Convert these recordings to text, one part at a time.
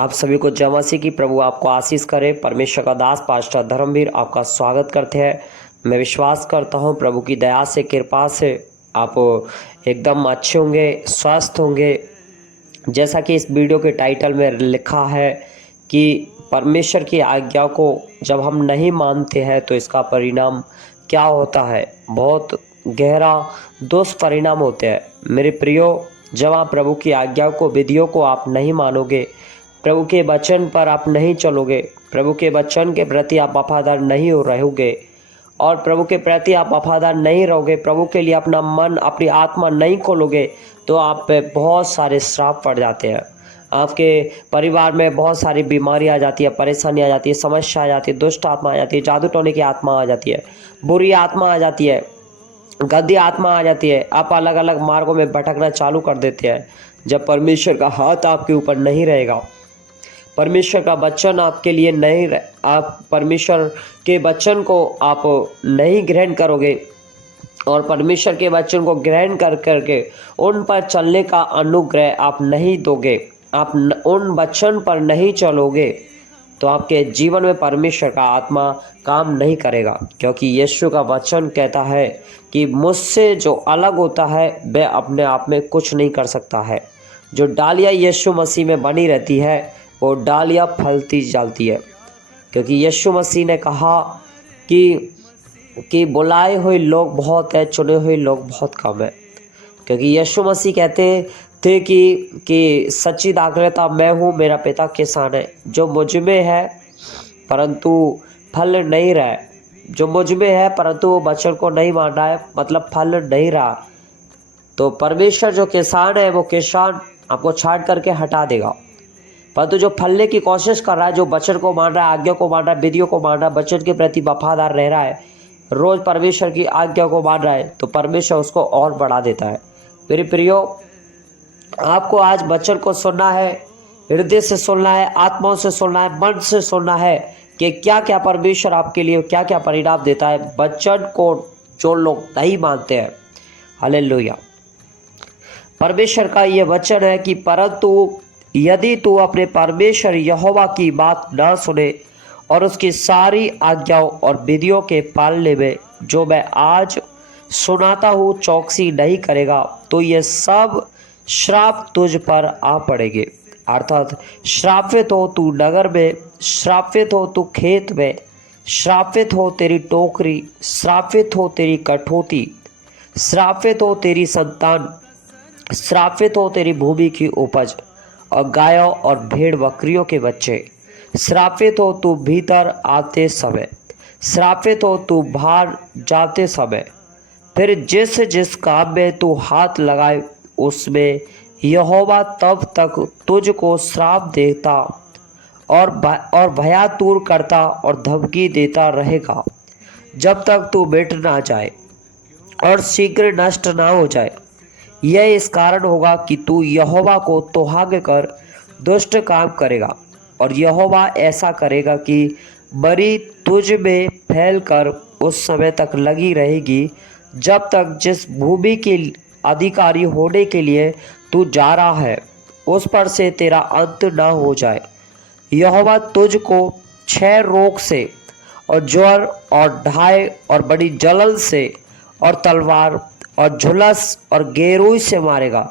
आप सभी को जय मसीह की। प्रभु आपको आशीष करे। परमेश्वर का दास पास्टर धर्मवीर आपका स्वागत करते हैं। मैं विश्वास करता हूं प्रभु की दया से, कृपा से आप एकदम अच्छे होंगे, स्वस्थ होंगे। जैसा कि इस वीडियो के टाइटल में लिखा है कि परमेश्वर की आज्ञा को जब हम नहीं मानते हैं तो इसका परिणाम क्या होता है। बहुत गहरा दुष्परिणाम होते हैं। मेरे प्रियो, जब आप प्रभु की आज्ञा को, विधियों को आप नहीं मानोगे, प्रभु के वचन पर आप नहीं चलोगे, प्रभु के वचन के प्रति आप वफादार नहीं हो रहोगे और प्रभु के प्रति आप वफादार नहीं रहोगे, प्रभु के लिए अपना मन, अपनी आत्मा नहीं खोलोगे, तो आप पे बहुत सारे श्राप पड़ जाते हैं। आपके परिवार में बहुत सारी बीमारी आ जाती है, परेशानी आ जाती है, समस्या आ जाती है, दुष्ट आत्मा आ जाती है, जादू टोने की आत्मा आ जाती है, बुरी आत्मा आ जाती है, गंदी आत्मा आ जाती है। आप अलग अलग मार्गों में भटकना चालू कर देते हैं। जब परमेश्वर का हाथ आपके ऊपर नहीं रहेगा, परमेश्वर का वचन आपके लिए नहीं आप परमेश्वर के वचन को आप नहीं ग्रहण करोगे और परमेश्वर के वचन को ग्रहण कर करके उन पर चलने का अनुग्रह आप नहीं दोगे, आप उन वचन पर नहीं चलोगे, तो आपके जीवन में परमेश्वर का आत्मा काम नहीं करेगा। क्योंकि यीशु का वचन कहता है कि मुझसे जो अलग होता है वह अपने आप में कुछ नहीं कर सकता है। जो डालियाँ यीशु मसीह में बनी रहती है वो डालियाँ फलती जाती है। क्योंकि यीशु मसीह ने कहा कि बुलाए हुए लोग बहुत है, चुने हुए लोग बहुत कम है। क्योंकि यीशु मसीह कहते थे कि सच्ची दाखलता मैं हूँ, मेरा पिता किसान है। जो मुझ में है परंतु फल नहीं रहा है, जो मुझ में है परंतु वो वचन को नहीं मान रहा है, मतलब फल नहीं रहा, तो परमेश्वर जो किसान है वो किसान आपको छांट करके हटा देगा। परंतु जो फलने की कोशिश कर रहा है, जो वचन को मान रहा है, आज्ञा को मान रहा है, विधियों को मान रहा है, वचन के प्रति वफादार रह रहा है, रोज परमेश्वर की आज्ञा को मान रहा है, तो परमेश्वर उसको और बढ़ा देता है। मेरे प्रियो, आपको आज वचन को सुनना है, हृदय से सुनना है, आत्माओं से सुनना है, मन से सुनना है कि क्या क्या परमेश्वर आपके लिए क्या क्या परिणाम देता है वचन को जो लोग नहीं मानते हैं। हालेलुया। परमेश्वर का ये वचन है कि परंतु यदि तू अपने परमेश्वर यहोवा की बात न सुने और उसकी सारी आज्ञाओं और विधियों के पालने में जो मैं आज सुनाता हूँ चौकसी नहीं करेगा, तो ये सब श्राप तुझ पर आ पड़ेंगे। अर्थात श्रापित हो तू नगर में, श्रापित हो तू खेत में, श्रापित हो तेरी टोकरी, श्रापित हो तेरी कठौती, श्रापित हो तेरी संतान, श्रापित हो तेरी भूमि की उपज और गायों और भेड़ बकरियों के बच्चे। श्रापित हो तू भीतर आते समय, श्रापित हो तू बाहर जाते समय। फिर जिस जिस काम में तू हाथ लगाए उसमें यहोवा तब तक तुझको श्राप देता और भयातुर करता और धमकी देता रहेगा, जब तक तू मिट ना जाए और शीघ्र नष्ट ना हो जाए। यह इस कारण होगा कि तू यहोवा को तोहाग कर दुष्ट काम करेगा, और यहोवा ऐसा करेगा कि बरी तुझ में फैल कर उस समय तक लगी रहेगी जब तक जिस भूमि के अधिकारी होने के लिए तू जा रहा है उस पर से तेरा अंत न हो जाए। यहोवा तुझको 6 रोग से और ज्वर और ढाई और बड़ी जलन से और तलवार और झुलस और गेरूई से मारेगा,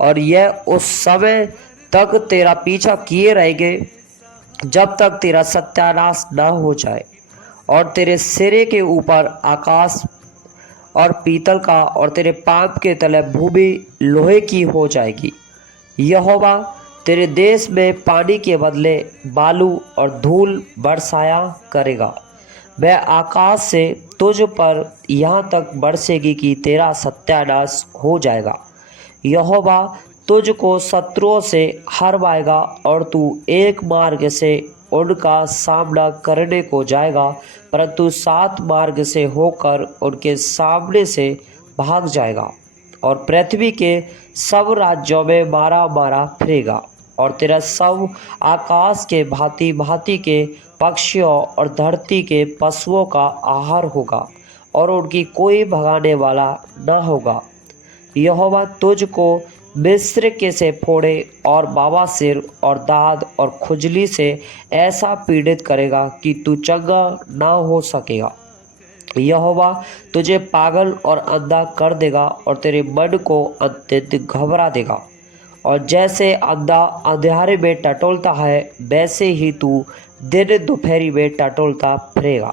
और यह उस समय तक तेरा पीछा किए रहेंगे जब तक तेरा सत्यानाश न हो जाए। और तेरे सिरे के ऊपर आकाश और पीतल का और तेरे पाँव के तले भूमि लोहे की हो जाएगी। यहोवा तेरे देश में पानी के बदले बालू और धूल बरसाया करेगा। वह आकाश से तुझ पर यहाँ तक बरसेगी कि तेरा सत्यानाश हो जाएगा। यहोवा तुझको शत्रुओं से हरवाएगा और तू एक मार्ग से उनका सामना करने को जाएगा, परंतु 7 मार्ग से होकर उनके सामने से भाग जाएगा, और पृथ्वी के सब राज्यों में मारा मारा फिरेगा। और तेरा सब आकाश के भांति भांति के पक्षियों और धरती के पशुओं का आहार होगा, और उनकी कोई भगाने वाला न होगा। यहोवा तुझको मिस्र के से फोड़े और बवासीर और दाद और खुजली से ऐसा पीड़ित करेगा कि तू चंगा ना हो सकेगा। यहोवा तुझे पागल और अंधा कर देगा और तेरे मन को अत्यंत घबरा देगा। और जैसे अंधा अंधियारे में टटोलता है, वैसे ही तू दिन दोपहरी में टटोलता फिरेगा।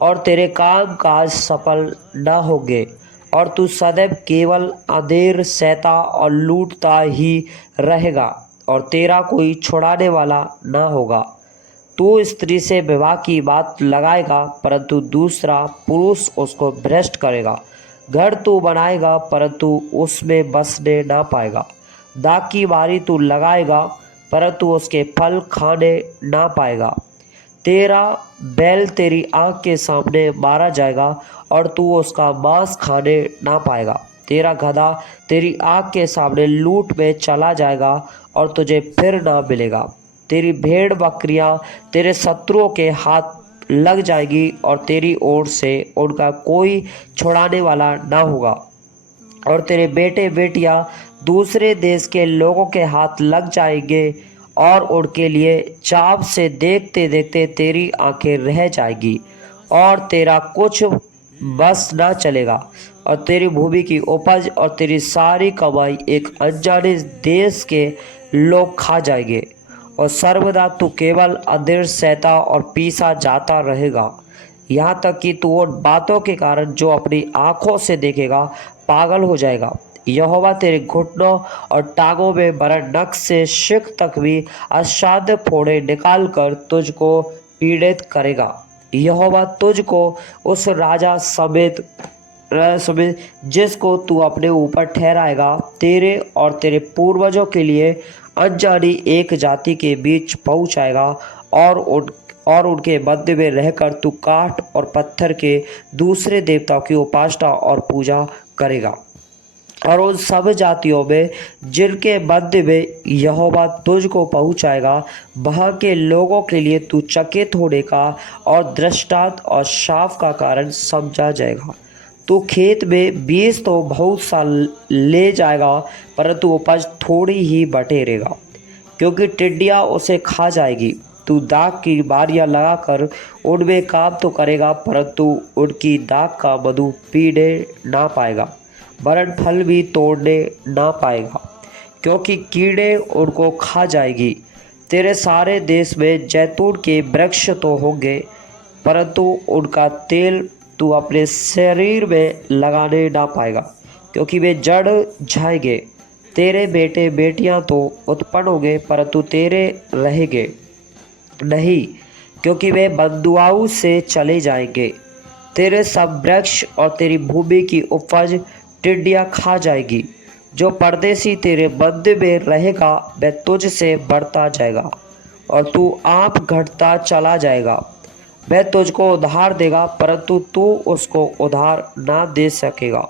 और तेरे काम काज सफल न होंगे, और तू सदैव केवल अंधेर सहता और लूटता ही रहेगा, और तेरा कोई छुड़ाने वाला न होगा। तू स्त्री से विवाह की बात लगाएगा, परंतु दूसरा पुरुष उसको भ्रष्ट करेगा। घर तू बनाएगा, परंतु उसमें बसने न पाएगा। दाख की बारी तू लगाएगा, परंतु उसके फल खाने ना पाएगा। तेरा बैल तेरी आँख के सामने मारा जाएगा, और तू उसका मांस खाने ना पाएगा। तेरा गधा तेरी आँख के सामने लूट में चला जाएगा, और तुझे फिर ना मिलेगा। तेरी भेड़ बकरियां तेरे शत्रुओं के हाथ लग जाएगी, और तेरी ओर से उनका कोई छुड़ाने वाला ना होगा। और तेरे बेटे बेटियां दूसरे देश के लोगों के हाथ लग जाएंगे, और उनके लिए चाव से देखते देखते तेरी आंखें रह जाएगी, और तेरा कुछ बस ना चलेगा। और तेरी भूमि की उपज और तेरी सारी कमाई एक अनजाने देश के लोग खा जाएंगे, और सर्वदा तू केवल अधीर सहता और पीसा जाता रहेगा, यहाँ तक कि तू उन बातों के कारण जो अपनी आंखों से देखेगा पागल हो जाएगा। यहोवा तेरे घुटनों और टांगों में वरन नख से शिक तक भी असाध्य फोड़े निकाल कर तुझको पीड़ित करेगा। यहोवा तुझको उस राजा समेत जिसको तू अपने ऊपर ठहराएगा, तेरे और तेरे पूर्वजों के लिए अनजानी एक जाति के बीच पहुंचाएगा, और उनके मध्य में रहकर तू काठ और पत्थर के दूसरे देवताओं की उपासना और पूजा करेगा। और उन सब जातियों में जिनके मध्य में यहोवा तुझको पहुंचाएगा, वहाँ के लोगों के लिए तू चकित होने का और दृष्टांत और शाप का कारण समझा जाएगा। तू खेत में बीज तो बहुत सा ले जाएगा, परंतु उपज थोड़ी ही बटेरेगा, क्योंकि टिड्डियाँ उसे खा जाएगी। तू दाख की बारियां लगाकर उनमें काम तो करेगा, परंतु उनकी दाख का मधु पीने ना पाएगा, वरन फल भी तोड़ने ना पाएगा, क्योंकि कीड़े उनको खा जाएगी। तेरे सारे देश में जैतून के वृक्ष तो होंगे, परंतु उनका तेल तू अपने शरीर में लगाने ना पाएगा, क्योंकि वे जड़ जाएंगे। तेरे बेटे बेटियां तो उत्पन्न होंगे, परंतु तेरे रहेंगे नहीं, क्योंकि वे बंधुआऊ से चले जाएंगे। तेरे सब वृक्ष और तेरी भूमि की उपज टिड्डियाँ खा जाएगी। जो परदेसी तेरे मध्य में रहेगा, वह तुझसे बढ़ता जाएगा, और तू आप घटता चला जाएगा। वह तुझको उधार देगा, परंतु तू उसको उधार ना दे सकेगा।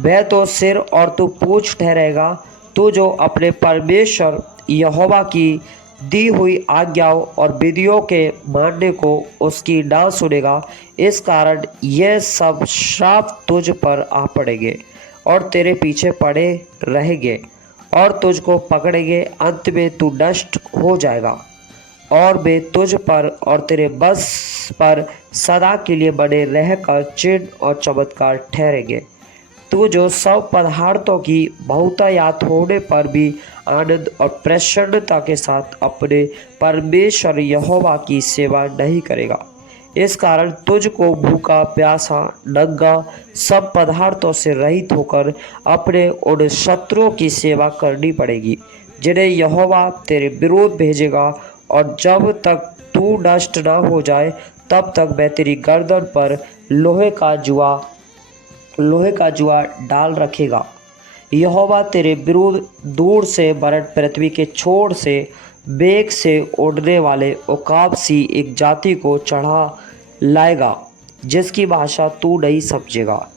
वह तो सिर और तू पूँछ ठहरेगा। तू जो अपने परमेश्वर यहोवा की दी हुई आज्ञाओं और विधियों के मानने को उसकी ना सुनेगा, इस कारण यह सब श्राप तुझ पर आ पड़ेंगे, और तेरे पीछे पड़े रहेंगे, और तुझको पकड़ेंगे। अंत में तू नष्ट हो जाएगा, और वे तुझ पर और तेरे बस पर सदा के लिए बने रहकर चिन्ह और चमत्कार ठहरेंगे। तू जो सब पदार्थों की बहुतायात होने पर भी आनंद और प्रसन्नता के साथ अपने परमेश्वर यहोवा की सेवा नहीं करेगा, इस कारण तुझको भूखा प्यासा नंगा सब पदार्थों से रहित होकर अपने उन शत्रुओं की सेवा करनी पड़ेगी, जिन्हें यहोवा तेरे विरोध भेजेगा। और जब तक तू नष्ट न हो जाए, तब तक मैं तेरी गर्दन पर लोहे का जुआ डाल रखेगा। यहोवा तेरे विरुद्ध दूर से वरन पृथ्वी के छोर से बेग से उड़ने वाले उकाब सी एक जाति को चढ़ा लाएगा, जिसकी भाषा तू नहीं समझेगा।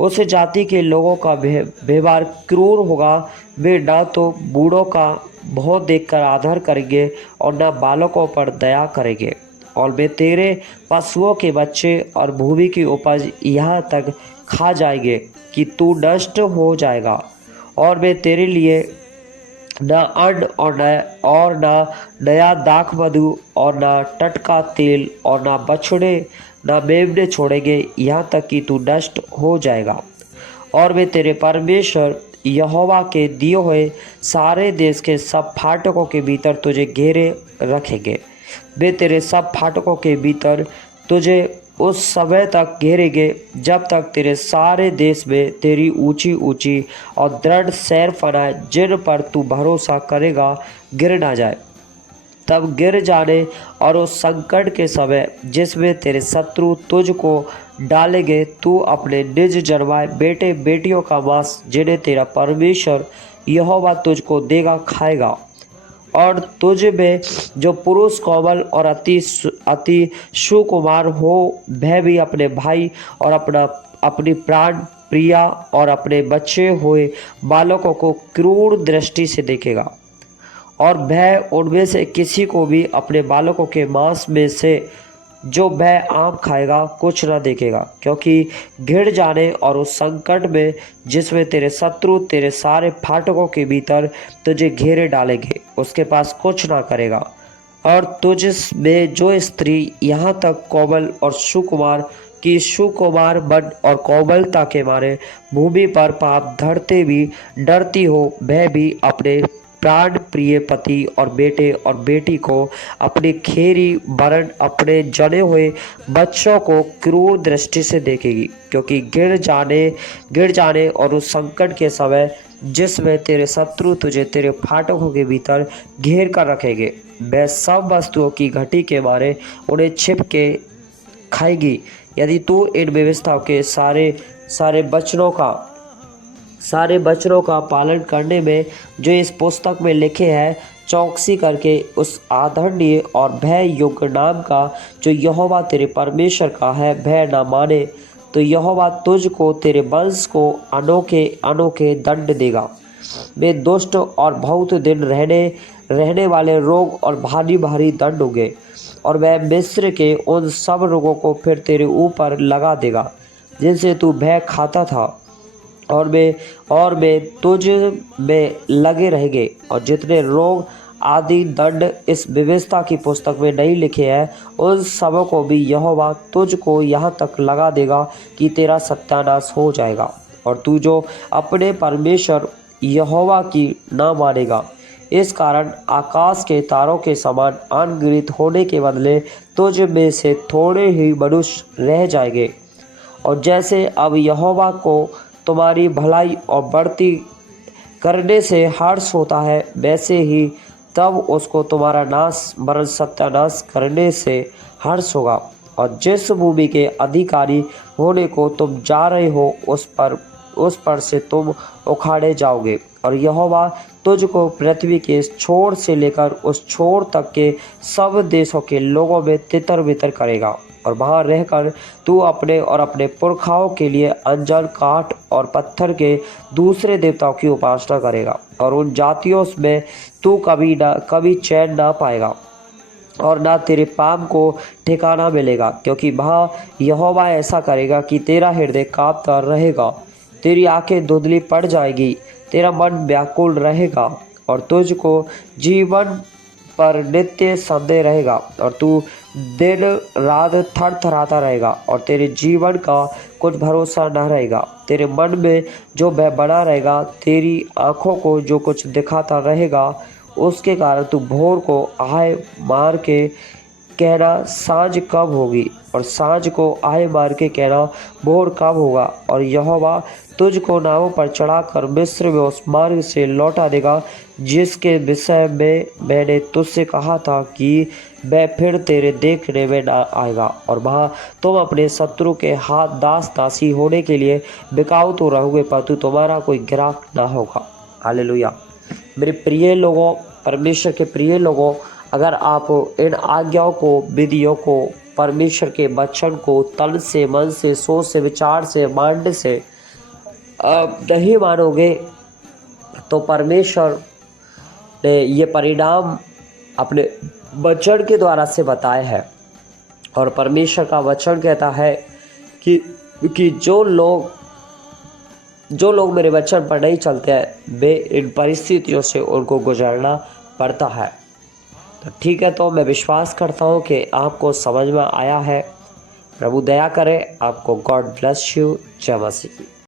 उस जाति के लोगों का व्यवहार क्रूर होगा। वे ना तो बूढ़ों का बहुत देखकर आदर करेंगे, और न बालकों पर दया करेंगे। और वे तेरे पशुओं के बच्चे और भूमि की उपज यहाँ तक खा जाएंगे कि तू नष्ट हो जाएगा, और मैं तेरे लिए न अन्न और न नया दाख मधु और न टटका तेल और न बछड़े न मेमने छोड़ेंगे, यहाँ तक कि तू नष्ट हो जाएगा। और वे तेरे परमेश्वर यहोवा के दिए हुए सारे देश के सब फाटकों के भीतर तुझे घेरे रखेंगे। वे तेरे सब फाटकों के भीतर तुझे उस समय तक घेरेंगे जब तक तेरे सारे देश में तेरी ऊंची ऊंची और दृढ़ सैर फनाएं जिन पर तू भरोसा करेगा गिर ना जाए। तब गिर जाने और उस संकट के समय जिसमें तेरे शत्रु तुझको डालेंगे, तू अपने निज जन्माए बेटे बेटियों का मांस जिन्हें तेरा परमेश्वर यहोवा तुझको देगा खाएगा। और तुझ में जो पुरुष कोमल और अति सुकुमार हो, वह भी अपने भाई और अपनी प्राण प्रिया और अपने बच्चे हुए बालकों को क्रूर दृष्टि से देखेगा। और वह उनमें से किसी को भी अपने बालकों के मांस में से जो वह आम खाएगा कुछ न देखेगा, क्योंकि घिर जाने और उस संकट में जिसमें तेरे शत्रु तेरे सारे फाटकों के भीतर तुझे घेरे डालेंगे, उसके पास कुछ ना करेगा। और तुझ में जो स्त्री यहाँ तक कोमल और सुकुमार की सुकुमार मन और कोमलता के मारे भूमि पर पाप धरते भी डरती हो, वह भी अपने प्राण प्रिय पति और बेटे और बेटी को अपनी खेरी वरन अपने जने हुए बच्चों को क्रूर दृष्टि से देखेगी, क्योंकि गिर जाने और उस संकट के समय जिसमें तेरे शत्रु तुझे तेरे फाटकों के भीतर घेर कर रखेंगे, वह सब वस्तुओं की घटी के मारे उन्हें छिप के खाएगी। यदि तू इन व्यवस्थाओं के सारे वचनों का पालन करने में जो इस पुस्तक में लिखे हैं चौकसी करके उस आदरणीय और भय योग्य नाम का जो यहोवा तेरे परमेश्वर का है भय न माने, तो यहोवा तुझको तेरे वंश को अनोखे अनोखे दंड देगा। वे दुष्ट और बहुत दिन रहने वाले रोग और भारी भारी दंड होंगे, और वह मिस्र के उन सब रोगों को फिर तेरे ऊपर लगा देगा जिनसे तू भय खाता था, और वे तुझ में लगे रहेंगे। और जितने रोग आदि दंड इस व्यवस्था की पुस्तक में नहीं लिखे हैं, उन सबों को भी यहोवा तुझको यहाँ तक लगा देगा कि तेरा सत्यानाश हो जाएगा। और तू जो अपने परमेश्वर यहोवा की ना मानेगा, इस कारण आकाश के तारों के समान अनगिनत होने के बदले तुझ में से थोड़े ही मनुष्य रह जाएंगे। और जैसे अब यहोवा को तुम्हारी भलाई और बढ़ती करने से हर्ष होता है, वैसे ही तब उसको तुम्हारा नाश वरन सत्यानाश करने से हर्ष होगा। और जिस भूमि के अधिकारी होने को तुम जा रहे हो, उस पर से तुम उखाड़े जाओगे। और यहोवा तुझको पृथ्वी के इस छोर से लेकर उस छोर तक के सब देशों के लोगों में तितर बितर करेगा। और वहाँ रहकर तू अपने और अपने पुरखाओं के लिए अंजन काठ और पत्थर के दूसरे देवताओं की उपासना करेगा, और उन जातियों में तू कभी चैन ना पाएगा और ना तेरे पाँव को ठिकाना मिलेगा, क्योंकि वहाँ यहोवा ऐसा करेगा कि तेरा हृदय काँपता रहेगा, तेरी आंखें धुंधली पड़ जाएगी, तेरा मन व्याकुल रहेगा, और तुझको जीवन पर नित्य संदेह रहेगा, और तू दिन रात थरथराता रहेगा, और तेरे जीवन का कुछ भरोसा न रहेगा। तेरे मन में जो भय बना रहेगा, तेरी आँखों को जो कुछ दिखाता रहेगा, उसके कारण तू भोर को आह मार के कहना सांझ कब होगी, और सांझ को आह मार के कहना भोर कब होगा। और यहोवा तुझको नावों पर चढ़ाकर मिस्र में उस मार्ग से लौटा देगा जिसके विषय में मैंने तुझसे कहा था कि वह फिर तेरे देखने में ना आएगा। और वहाँ तुम अपने शत्रु के हाथ दास दासी होने के लिए बिकाऊ तो रहोगे, परंतु तुम्हारा कोई ग्राहक ना होगा। हालेलुया। मेरे प्रिय लोगों, परमेश्वर के प्रिय लोगों, अगर आप इन आज्ञाओं को, विधियों को, परमेश्वर के वचन को तन से, मन से, सोच से, विचार से, मानने से नहीं मानोगे, तो परमेश्वर ने ये परिणाम अपने वचन के द्वारा से बताए हैं। और परमेश्वर का वचन कहता है कि जो लोग जो लोग मेरे वचन पर नहीं चलते हैं वे इन परिस्थितियों से उनको गुजरना पड़ता है। तो ठीक है, तो मैं विश्वास करता हूँ कि आपको समझ में आया है। प्रभु दया करे आपको। God bless you. जय मसीह की।